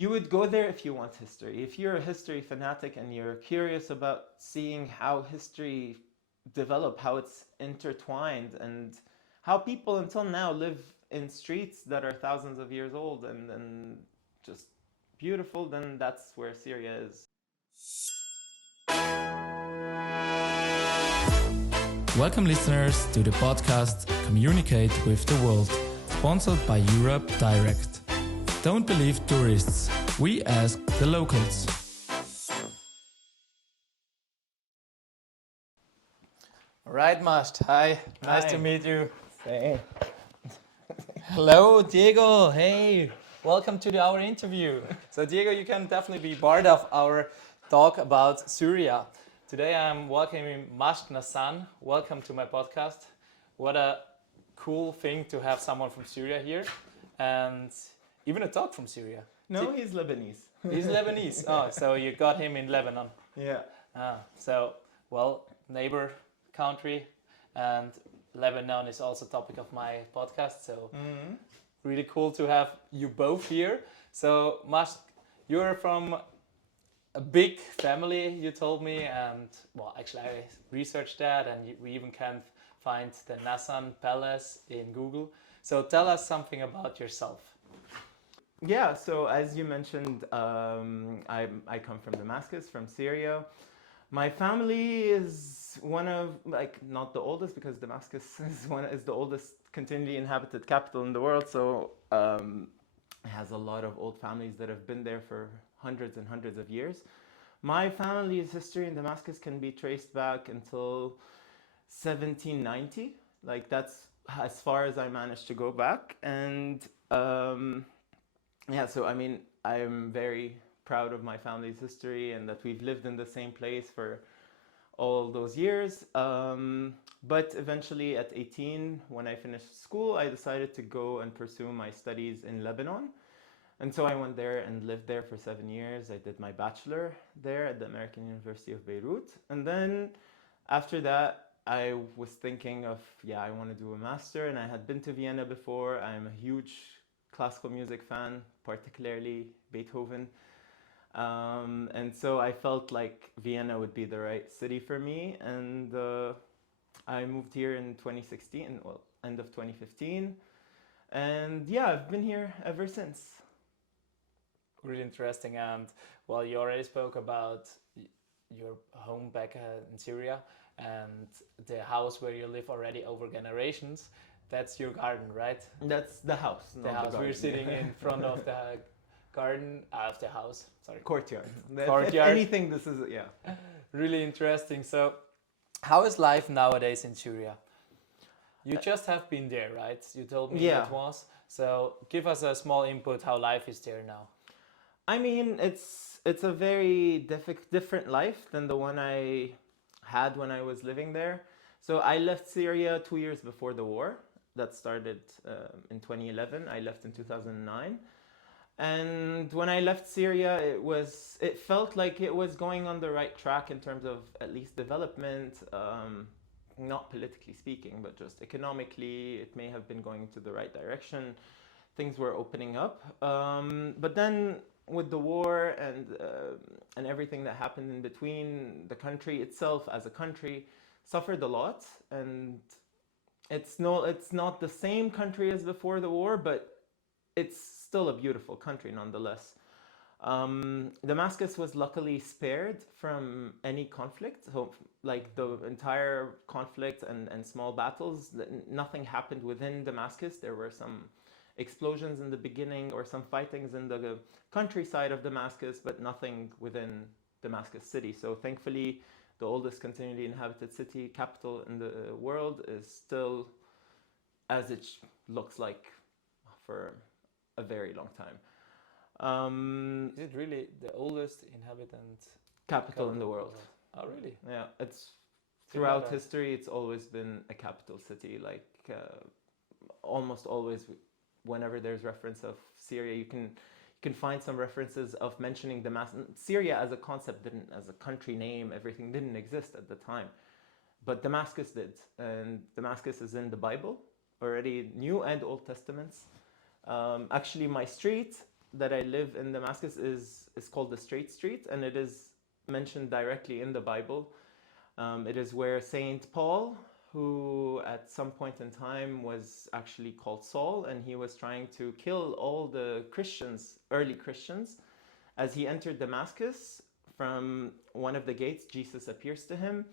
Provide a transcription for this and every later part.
You would go there if you want history. If you're a history fanatic and you're curious about seeing how history developed, how it's intertwined, and how people until now live in streets that are thousands of years old and just beautiful, then that's where Syria is. Welcome, listeners, to the podcast Communicate with the World, sponsored by Europe Direct. Don't believe tourists. We ask the locals. All right, Majd. Hi. Nice to meet you. Same. Hello, Diego. Hey, welcome to our interview. So, Diego, you can definitely be part of our talk about Syria. Today, I'm welcoming Majd Nassan. Welcome to my podcast. What a cool thing to have someone from Syria here, and even a talk from Syria. No, he's Lebanese. He's Lebanese. Oh, so you got him in Lebanon. Yeah. Neighbor country, and Lebanon is also topic of my podcast. So really cool to have you both here. So Majd, you're from a big family, you told me, and well, actually I researched that, and we even can find the Nassan Palace in Google. So tell us something about yourself. Yeah, so as you mentioned, I come from Damascus, from Syria. My family is one of, not the oldest, because Damascus is the oldest continually inhabited capital in the world. So it has a lot of old families that have been there for hundreds and hundreds of years. My family's history in Damascus can be traced back until 1790. That's as far as I managed to go back. And I'm very proud of my family's history and that we've lived in the same place for all those years. But eventually at 18, when I finished school, I decided to go and pursue my studies in Lebanon. And so I went there and lived there for 7 years. I did my bachelor there at the American University of Beirut. And then after that, I was thinking of, I want to do a master. And I had been to Vienna before. I'm a huge classical music fan, particularly Beethoven. And so I felt like Vienna would be the right city for me. And I moved here in 2016, end of 2015. And I've been here ever since. Really interesting. And well, you already spoke about your home back in Syria and the house where you live already over generations. That's your garden, right? That's the house. The house. We're sitting in front of the garden of the house. Sorry. Courtyard. Courtyard. If anything, this is, Really interesting. So, how is life nowadays in Syria? You just have been there, right? You told me it was. So, give us a small input how life is there now. I mean, it's a very different life than the one I had when I was living there. So I left Syria 2 years before the war. That started in 2011. I left in 2009. And when I left Syria, it felt like it was going on the right track in terms of at least development, not politically speaking, but just economically. It may have been going to the right direction. Things were opening up. But then with the war and everything that happened in between, the country itself as a country suffered a lot, and it's not the same country as before the war, but it's still a beautiful country nonetheless. Damascus was luckily spared from any conflict, so like the entire conflict and small battles, nothing happened within Damascus. There were some explosions in the beginning or some fightings in the countryside of Damascus, but nothing within Damascus city. So thankfully, the oldest continually inhabited city, capital in the world, is still as it looks like for a very long time. Is it really the oldest inhabitant Capital in the world? Oh, really? Yeah, it's throughout history, it's always been a capital city. Almost always, whenever there's reference of Syria, you can find some references of mentioning Damascus. Syria as a concept as a country name, everything didn't exist at the time. But Damascus did. And Damascus is in the Bible, already New and Old Testaments. Actually, my street that I live in Damascus is called the Straight Street, and it is mentioned directly in the Bible. It is where Saint Paul, who at some point in time was actually called Saul, and he was trying to kill all the Christians, early Christians. As he entered Damascus, from one of the gates, Jesus appears to him,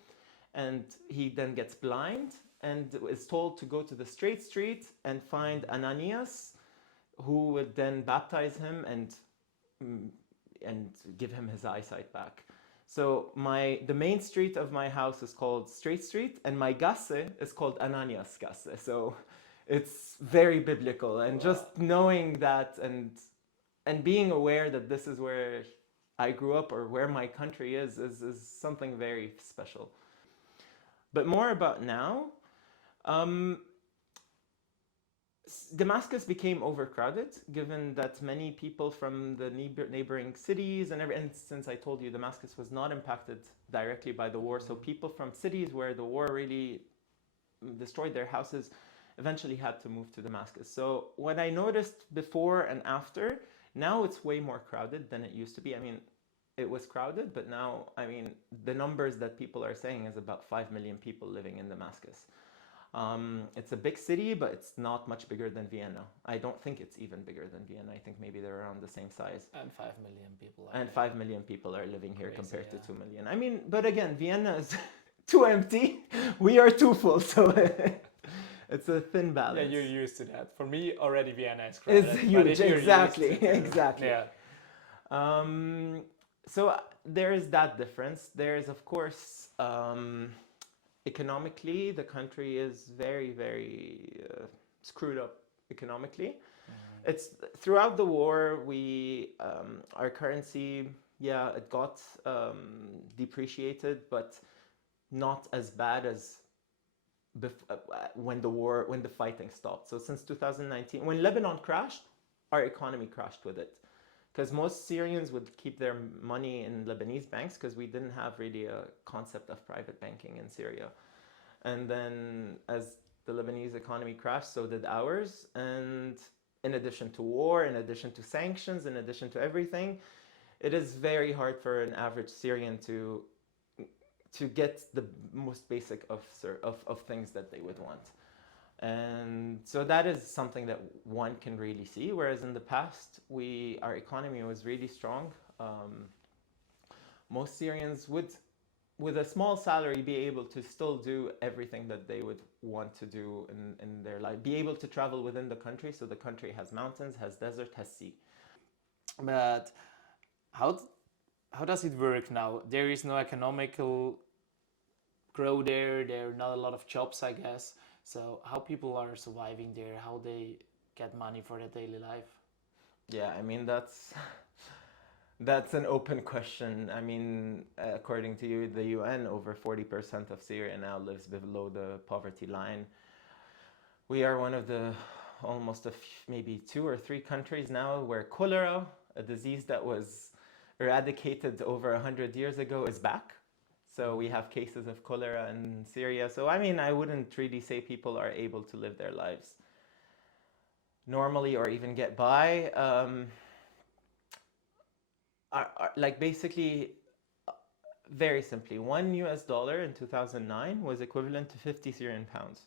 and he then gets blind and is told to go to the Straight Street and find Ananias, who would then baptize him and give him his eyesight back. So the main street of my house is called Straight Street, and my gasse is called Ananias Gasse. So it's very biblical, and just knowing that and being aware that this is where I grew up or where my country is something very special. But more about now. Damascus became overcrowded, given that many people from the neighboring cities and since I told you Damascus was not impacted directly by the war, so people from cities where the war really destroyed their houses eventually had to move to Damascus. So what I noticed before and after, now it's way more crowded than it used to be. I mean, it was crowded, but now, I mean, the numbers that people are saying is about 5 million people living in Damascus. It's a big city, but it's not much bigger than Vienna. I don't think it's even bigger than Vienna. I think maybe they're around the same size. And 5 million people. And 5 million people are living here compared to 2 million. I mean, but again, Vienna is too empty. We are too full, so it's a thin balance. Yeah, you're used to that. For me, already Vienna is crowded. It's huge, exactly, exactly. Yeah. So there is that difference. There is, of course, economically, the country is very, very screwed up economically. It's throughout the war, our currency, yeah, it got depreciated, but not as bad as when the fighting stopped. So since 2019, when Lebanon crashed, our economy crashed with it. Because most Syrians would keep their money in Lebanese banks because we didn't have really a concept of private banking in Syria. And then as the Lebanese economy crashed, so did ours. And in addition to war, in addition to sanctions, in addition to everything, it is very hard for an average Syrian to get the most basic of things that they would want. And so that is something that one can really see. Whereas in the past, our economy was really strong. Most Syrians would, with a small salary, be able to still do everything that they would want to do in their life. Be able to travel within the country. So the country has mountains, has desert, has sea. But how does it work now? There is no economical growth there. There are not a lot of jobs, I guess. So how people are surviving there, how they get money for their daily life? Yeah, I mean, that's an open question. I mean, according to you, the UN, over 40% of Syria now lives below the poverty line. We are one of the maybe 2 or 3 countries now where cholera, a disease that was eradicated over 100 years ago, is back. So we have cases of cholera in Syria. So I mean, I wouldn't really say people are able to live their lives normally or even get by. Like basically, very simply, $1 in 2009 was equivalent to 50 Syrian pounds.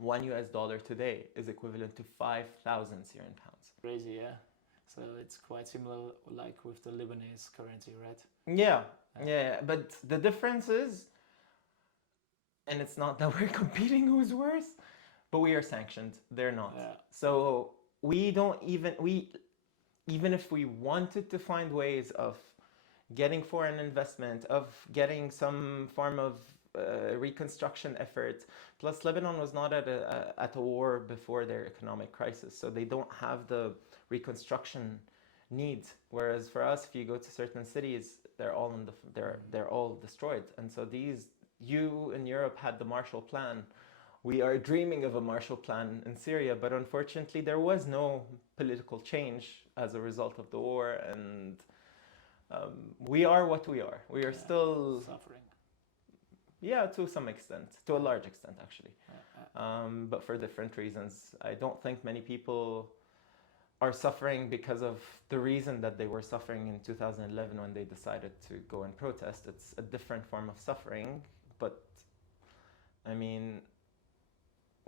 $1 today is equivalent to 5,000 Syrian pounds. Crazy, yeah. So it's quite similar like with the Lebanese currency, right? Yeah, but the difference is, and it's not that we're competing who's worse, but we are sanctioned. They're not. Yeah. So we don't even if we wanted to find ways of getting foreign investment, of getting some form of reconstruction effort. Plus, Lebanon was not at a war before their economic crisis, so they don't have the reconstruction need. Whereas for us, if you go to certain cities, they're all destroyed. And so you in Europe had the Marshall Plan. We are dreaming of a Marshall Plan in Syria, but unfortunately, there was no political change as a result of the war, and we are what we are. We are still suffering. Yeah, to some extent, to a large extent, actually, but for different reasons. I don't think many people are suffering because of the reason that they were suffering in 2011 when they decided to go and protest. It's a different form of suffering, but I mean,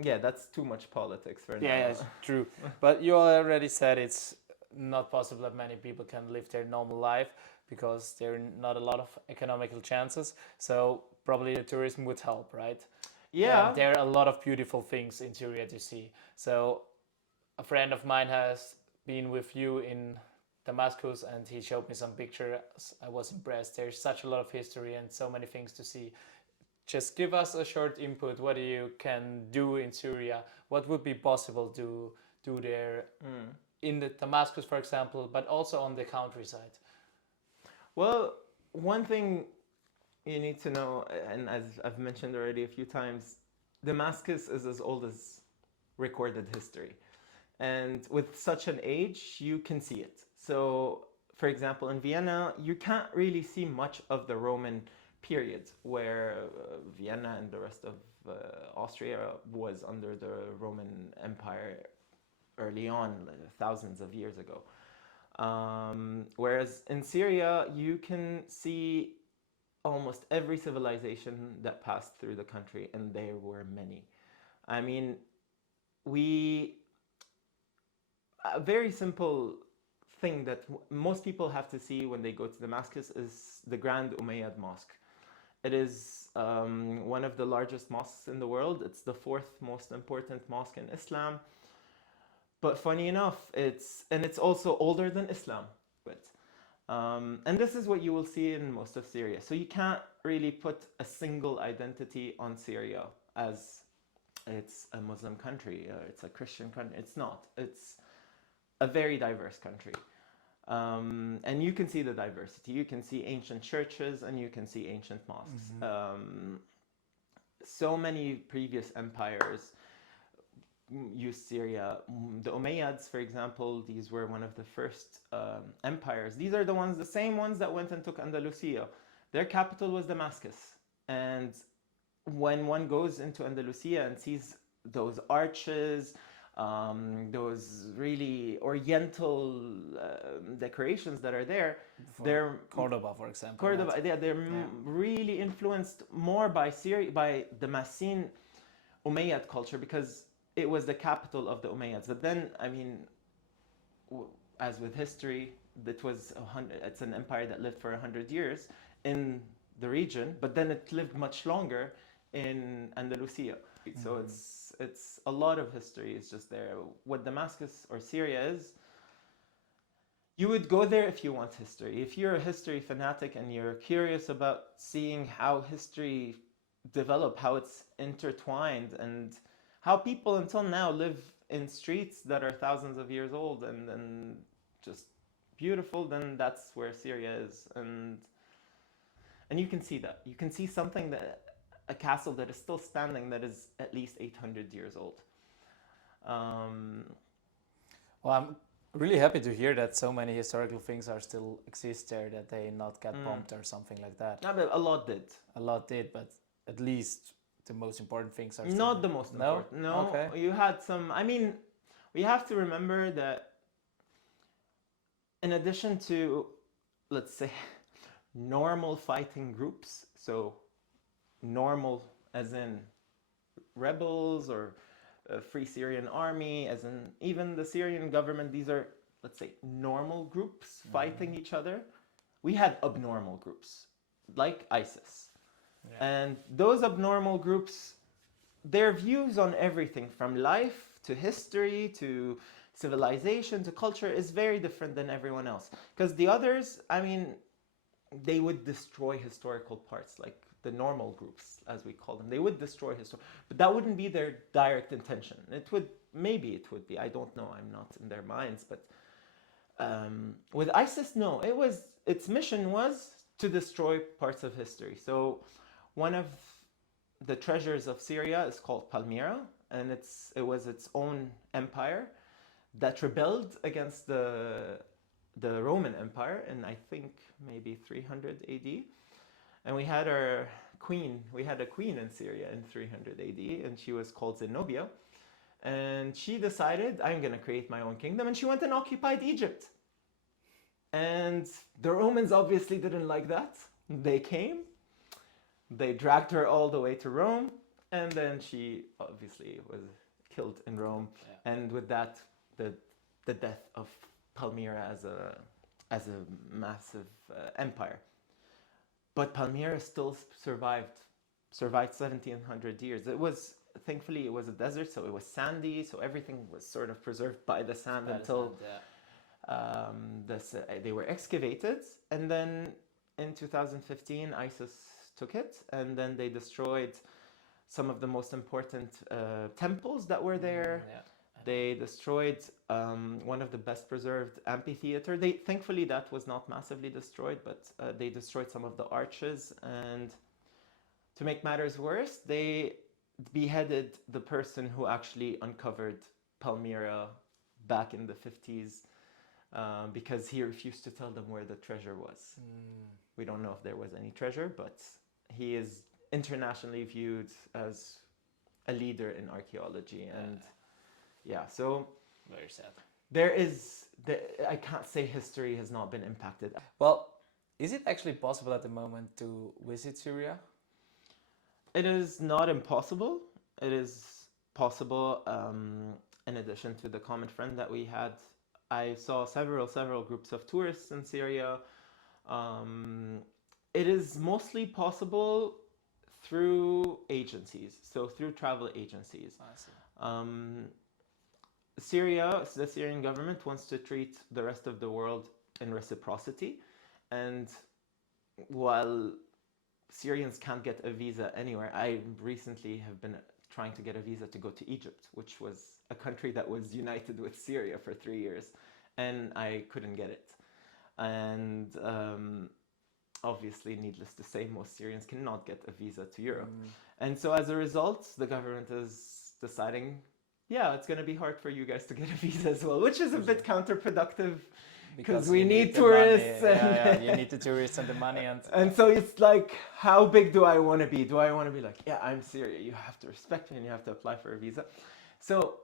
yeah, that's too much politics for Yeah, now. it's true. But you already said it's not possible that many people can live their normal life because there are not a lot of economical chances. So probably the tourism would help, right? And Yeah. there are a lot of beautiful things in Syria to see. So a friend of mine has been with you in Damascus and he showed me some pictures. I was impressed. There's such a lot of history and so many things to see. Just give us a short input. What you can do in Syria? What would be possible to do there in the Damascus, for example, but also on the countryside? Well, one thing you need to know, and as I've mentioned already a few times, Damascus is as old as recorded history. And with such an age, you can see it. So, for example, in Vienna, you can't really see much of the Roman period where Vienna and the rest of Austria was under the Roman Empire early on, like, thousands of years ago. Whereas in Syria, you can see almost every civilization that passed through the country, and there were many. I mean, we a very simple thing that most people have to see when they go to Damascus is the Grand Umayyad Mosque. It is one of the largest mosques in the world. It's the fourth most important mosque in Islam. But funny enough, it's also older than Islam. But and this is what you will see in most of Syria. So you can't really put a single identity on Syria as it's a Muslim country, it's a Christian country. It's not. It's a very diverse country. And you can see the diversity. You can see ancient churches and you can see ancient mosques. So many previous empires used Syria. The Umayyads, for example, these were one of the first empires. These are the same ones that went and took Andalusia. Their capital was Damascus. And when one goes into Andalusia and sees those arches, those really oriental decorations that are there, they're Cordoba, for example. Cordoba. They're really influenced more by Syria, by the Damascene Umayyad culture, because it was the capital of the Umayyads. But then, I mean, as with history, it's an empire that lived for 100 years in the region, but then it lived much longer in Andalusia. So it's a lot of history is just there. What Damascus or Syria is, you would go there if you want history. If you're a history fanatic and you're curious about seeing how history developed, how it's intertwined, and how people until now live in streets that are thousands of years old and just beautiful, then that's where Syria is. And you can see that. You can see something a castle that is still standing that is at least 800 years old. Well, I'm really happy to hear that so many historical things are still exist there, that they not get bombed or something like that. No, but a lot did. A lot did, but at least the most important things are still Not the most important. No, okay. You had some. I mean, we have to remember that in addition to, let's say, normal fighting groups, so normal as in rebels or Free Syrian Army, as in even the Syrian government, these are, let's say, normal groups fighting each other. We had abnormal groups like ISIS. Yeah. And those abnormal groups, their views on everything from life to history to civilization to culture is very different than everyone else. Because the others, I mean, they would destroy historical parts, like the normal groups, as we call them. They would destroy history, but that wouldn't be their direct intention. Maybe it would be. I don't know. I'm not in their minds. But with ISIS, no. Its mission was to destroy parts of history. So one of the treasures of Syria is called Palmyra, and it was its own empire that rebelled against the Roman Empire in, I think, maybe 300 AD. And we had a queen in Syria in 300 AD, and she was called Zenobia. And she decided, I'm going to create my own kingdom. And she went and occupied Egypt. And the Romans obviously didn't like that. They came, they dragged her all the way to Rome, and then she obviously was killed in Rome. Yeah. And with that, the death of Palmyra as a massive empire. But Palmyra still survived 1700 years. Thankfully it was a desert, so it was sandy, so everything was sort of preserved by the sand until they were excavated. And then in 2015 ISIS took it, and then they destroyed some of the most important temples that were there. They destroyed one of the best preserved amphitheater. Thankfully that was not massively destroyed, but they destroyed some of the arches. And to make matters worse, they beheaded the person who actually uncovered Palmyra back in the 50s because he refused to tell them where the treasure was. We don't know if there was any treasure, but he is internationally viewed as a leader in archaeology. And so very sad. I can't say history has not been impacted. Well, is it actually possible at the moment to visit Syria? It is not impossible. It is possible. In addition to the common friend that we had, I saw several groups of tourists in Syria. It is mostly possible through agencies, so through travel agencies. I see. The Syrian government wants to treat the rest of the world in reciprocity, and while Syrians can't get a visa anywhere, I recently have been trying to get a visa to go to Egypt, which was a country that was united with Syria for 3 years, and I couldn't get it. And obviously, needless to say, most Syrians cannot get a visa to Europe. And so as a result, the government is deciding, it's going to be hard for you guys to get a visa as well, which is a bit counterproductive because we need tourists. You need the tourists and the money. And so it's like, how big do I want to be? Do I want to be like, I'm Syria, you have to respect me and you have to apply for a visa? So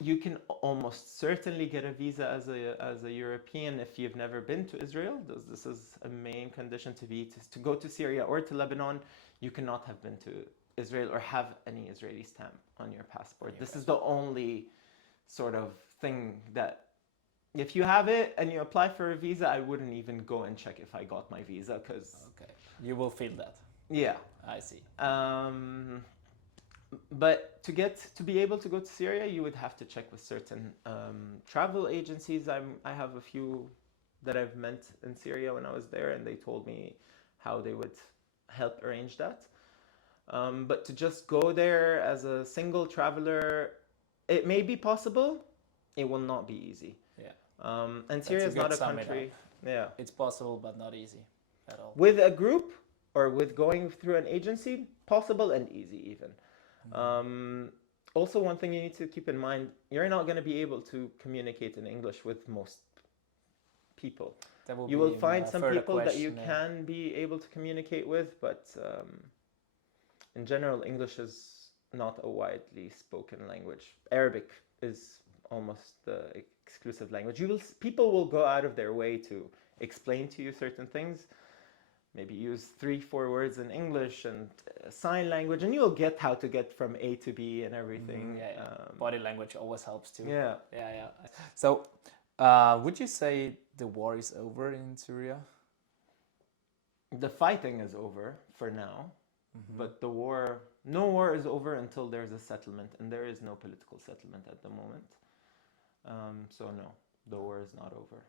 you can almost certainly get a visa as a European if you've never been to Israel. This is a main condition to go to Syria or to Lebanon. You cannot have been to Israel or have any Israeli stamp on your passport. This is the only sort of thing that if you have it and you apply for a visa, I wouldn't even go and check if I got my visa because... Okay, you will feel that. Yeah. I see. But to be able to go to Syria, you would have to check with certain travel agencies. I have a few that I've met in Syria when I was there, and they told me how they would help arrange that. But to just go there as a single traveler, it may be possible. It will not be easy. And Syria is not a country. Yeah, it's possible, but not easy at all. With a group or with going through an agency, possible and easy even. Also, one thing you need to keep in mind: you're not going to be able to communicate in English with most people. You will find some people that you can be able to communicate with, but in general, English is not a widely spoken language. Arabic is almost the exclusive language. People will go out of their way to explain to you certain things. Maybe use 3-4 words in English and sign language, and you'll get how to get from A to B and everything. Body language always helps too. Yeah. So, would you say the war is over in Syria? The fighting is over for now, but no war is over until there's a settlement, and there is no political settlement at the moment. So no, the war is not over.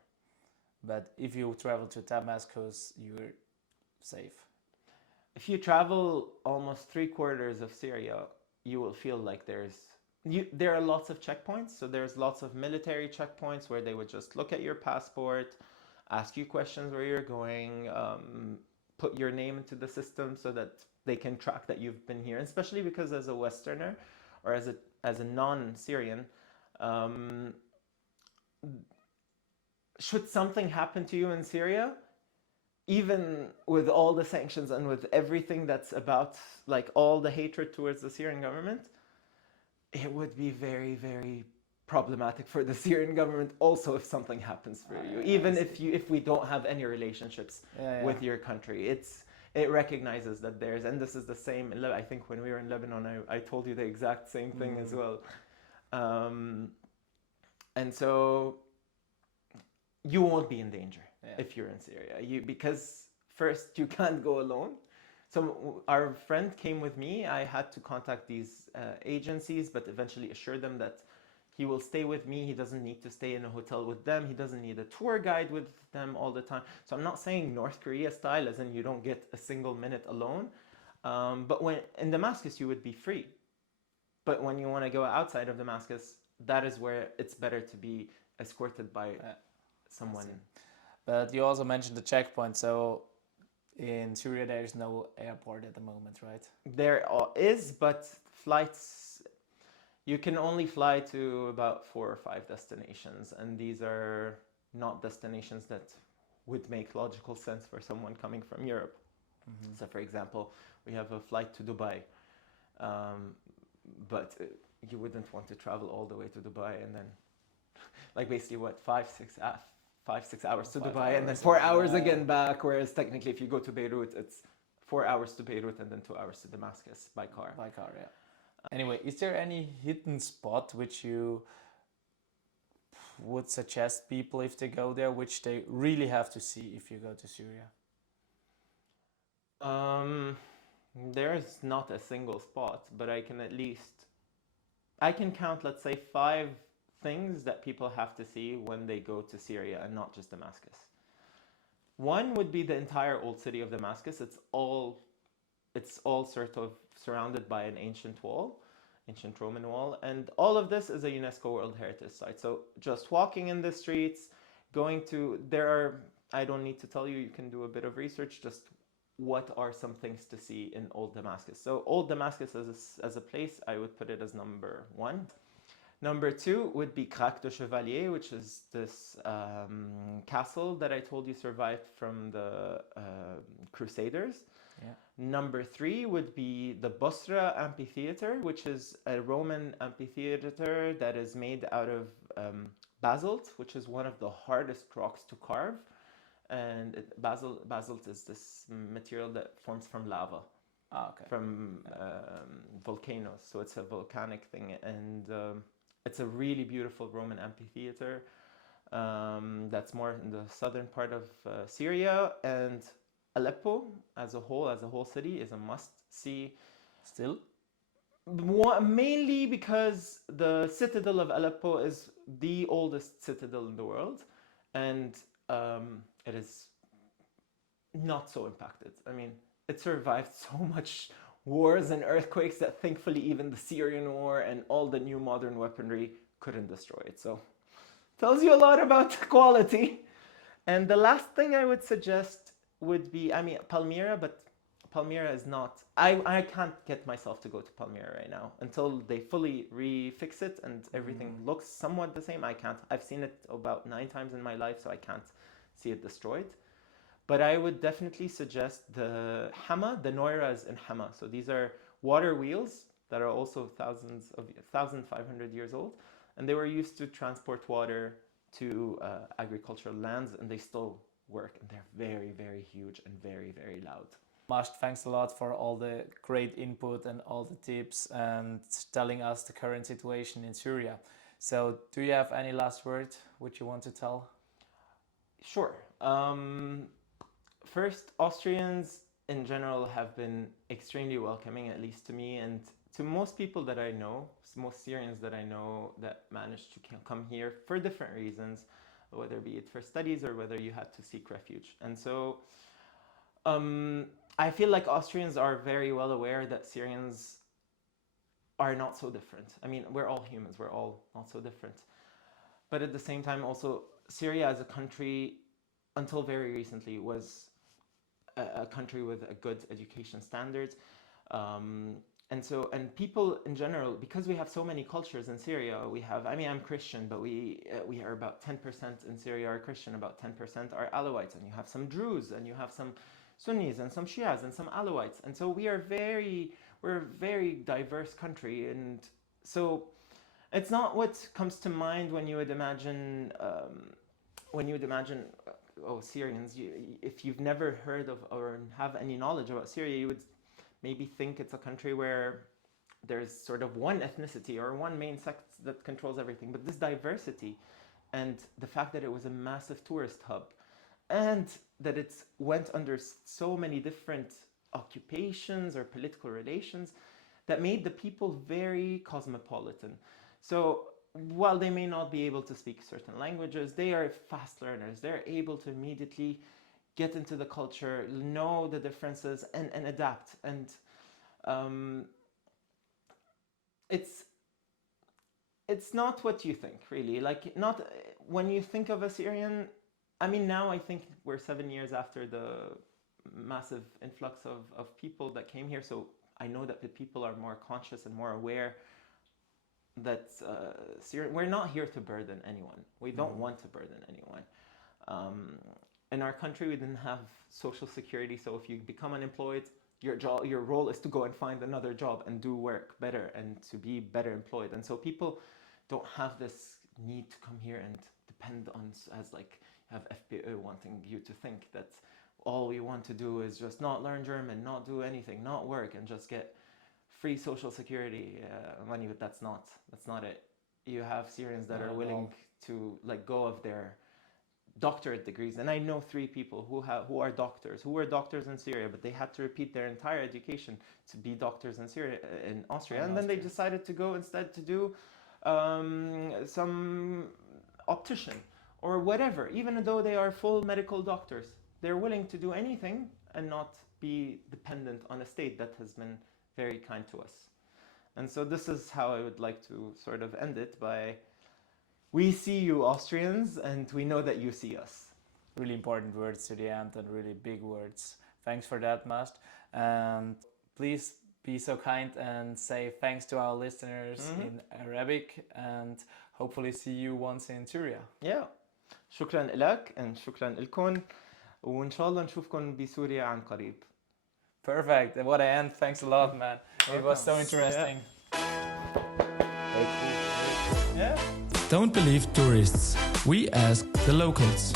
But if you travel to Damascus, you're safe. If you travel almost 3/4 of Syria, you will feel like there are lots of checkpoints. So there's lots of military checkpoints where they would just look at your passport, ask you questions where you're going, put your name into the system so that they can track that you've been here. And especially because as a Westerner or as a non-Syrian, should something happen to you in Syria, even with all the sanctions and with everything that's about, like all the hatred towards the Syrian government, it would be very, very problematic for the Syrian government also if something happens for you. Yeah, Even if we don't have any relationships yeah, with your country. It recognizes that there's, and this is the same. I think when we were in Lebanon, I told you the exact same thing as well. And so you won't be in danger if you're in Syria. Because first you can't go alone. So our friend came with me. I had to contact these agencies, but eventually assure them that he will stay with me. He doesn't need to stay in a hotel with them. He doesn't need a tour guide with them all the time. So I'm not saying North Korea style, as in you don't get a single minute alone. But when in Damascus, you would be free. But when you want to go outside of Damascus, that is where it's better to be escorted by someone. But you also mentioned the checkpoint. So in Syria, there is no airport at the moment, right? There is, but flights, you can only fly to about 4 or 5 destinations, and these are not destinations that would make logical sense for someone coming from Europe. So, for example, we have a flight to Dubai, but you wouldn't want to travel all the way to Dubai and then, like, basically what 5-6 hours to Dubai and then 4 hours again back. Whereas technically, if you go to Beirut, it's 4 hours to Beirut and then 2 hours to Damascus by car. By car, yeah. Anyway, is there any hidden spot which you would suggest people if they go there, which they really have to see if you go to Syria? There's not a single spot, but I can count, let's say, 5 things that people have to see when they go to Syria and not just Damascus. One would be the entire old city of Damascus. It's all sort of surrounded by an ancient Roman wall, and all of this is a UNESCO World Heritage Site. So just walking in the streets, I don't need to tell you, you can do a bit of research, just what are some things to see in Old Damascus. So Old Damascus as a place, I would put it as number 1. Number 2 would be Crac de Chevalier, which is this castle that I told you survived from the Crusaders. Yeah. Number 3 would be the Bosra Amphitheater, which is a Roman amphitheater that is made out of basalt, which is one of the hardest rocks to carve. And basalt is this material that forms from lava, from volcanoes. So it's a volcanic thing, and it's a really beautiful Roman amphitheater that's more in the southern part of Syria. And Aleppo as a whole city is a must-see. Still? Mainly because the citadel of Aleppo is the oldest citadel in the world, and it is not so impacted. I mean, it survived so much wars and earthquakes that thankfully even the Syrian war and all the new modern weaponry couldn't destroy it. So tells you a lot about quality. And the last thing I would suggest would be, Palmyra, but Palmyra is not, I can't get myself to go to Palmyra right now until they fully refix it and everything looks somewhat the same. I can't. I've seen it about 9 times in my life, so I can't see it destroyed. But I would definitely suggest the Hama, the Noiras in Hama. So these are water wheels that are also 1,500 years old, and they were used to transport water to agricultural lands, and they still work, and they're very, very huge and very, very loud. Majd, thanks a lot for all the great input and all the tips and telling us the current situation in Syria. So do you have any last word which you want to tell? Sure. First, Austrians in general have been extremely welcoming, at least to me and to most people that I know, most Syrians that I know that managed to come here for different reasons, whether be it for studies or whether you had to seek refuge. And so I feel like Austrians are very well aware that Syrians are not so different. I mean, we're all humans, we're all not so different. But at the same time, also, Syria as a country, until very recently, was a country with a good education standards. And people in general, because we have so many cultures in Syria, I'm Christian, but we are about 10% in Syria are Christian, about 10% are Alawites, and you have some Druze, and you have some Sunnis, and some Shias, and some Alawites. And so we're a very diverse country, and so it's not what comes to mind when you would imagine oh, Syrians. If you've never heard of or have any knowledge about Syria, you would maybe think it's a country where there's sort of one ethnicity or one main sect that controls everything. But this diversity and the fact that it was a massive tourist hub and that it went under so many different occupations or political relations that made the people very cosmopolitan. So while they may not be able to speak certain languages, they are fast learners. They're able to immediately get into the culture, know the differences, and adapt. And it's not what you think, really. Like, not when you think of a Syrian. I mean, now I think we're 7 years after the massive influx of people that came here. So I know that the people are more conscious and more aware that Syria, we're not here to burden anyone. We don't want to burden anyone. In our country, we didn't have social security. So if you become unemployed, your role is to go and find another job and do work better and to be better employed. And so people don't have this need to come here and depend on, as like have FPÖ wanting you to think that all we want to do is just not learn German, not do anything, not work, and just get free social security money. But that's not it. You have Syrians that are willing to let go of their doctorate degrees, and I know 3 people who are doctors, who were doctors in Syria, but they had to repeat their entire education to be doctors in Syria, in Austria, and then they decided to go instead to do some optician or whatever. Even though they are full medical doctors, they're willing to do anything and not be dependent on a state that has been very kind to us. And so this is how I would like to sort of end it by, we see you Austrians and we know that you see us. Really important words to the end and really big words. Thanks for that, Majd. And please be so kind and say thanks to our listeners in Arabic, and hopefully see you once in Syria. Yeah. شكرا لك and شكرا لكم, وإن شاء الله نشوفكم بسوريا عن قريب. Perfect. What an end. Thanks a lot, man. It was so interesting. Yeah. Don't believe tourists. We ask the locals.